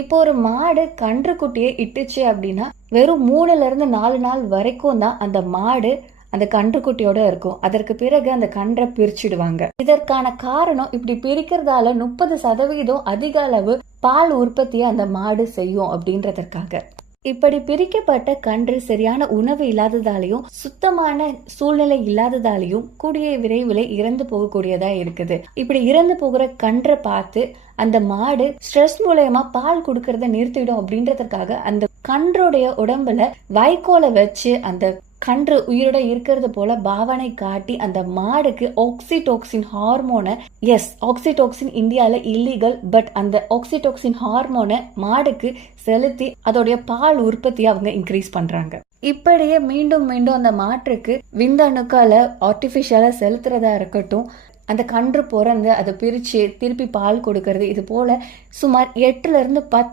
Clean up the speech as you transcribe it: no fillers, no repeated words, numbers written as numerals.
இப்போ ஒரு மாடு கன்றுக்குட்டியை இட்டுச்சு அப்படின்னா வெறும் 3ல இருந்து 4 நாள் வரைக்கும் தான் அந்த மாடு அந்த கன்றுக்குட்டியோட இருக்கும். அதற்கு பிறகு அந்த கன்றை பிரிச்சுடுவாங்க. இதற்கான காரணம், இப்படி பிரிக்கிறதால 30% அதிக அளவு பால் உற்பத்தியை அந்த மாடு செய்யும் அப்படின்றதற்காக. இப்படி பிரிக்கப்பட்ட கன்று சரியான உணவு இல்லாததாலையும் சுத்தமான சூழ்நிலை இல்லாததாலையும் கூடிய விரைவில் இறந்து போகக்கூடியதா இருக்குது. இப்படி இறந்து போகிற கன்றை பார்த்து அந்த மாடு ஸ்ட்ரெஸ் மூலயமா பால் கொடுக்கறத நிறுத்திடும் அப்படின்றதுக்காக அந்த கன்றுடைய உடம்புல வைக்கோலை வச்சு அந்த கன்று உயிரோட இருக்கிறது போல பாவனை காட்டி அந்த மாடுக்கு ஆக்சிடோக்சின் ஹார்மோனை, எஸ் ஆக்சிடோக்சின் இந்தியால இல்லீகல், பட் அந்த ஆக்சிடோக்சின் ஹார்மோனை மாடுக்கு செலுத்தி அதோடைய பால் உற்பத்தியை அவங்க இன்க்ரீஸ் பண்றாங்க. இப்படியே மீண்டும் மீண்டும் அந்த மாட்டுக்கு விந்தணுக்களை ஆர்டிபிஷியலா செலுத்துறதா இருக்கட்டும், அந்த கன்று பிறந்து அதை பிரித்து திருப்பி பால் கொடுக்கறது, இது போல் சுமார் 8ல இருந்து 10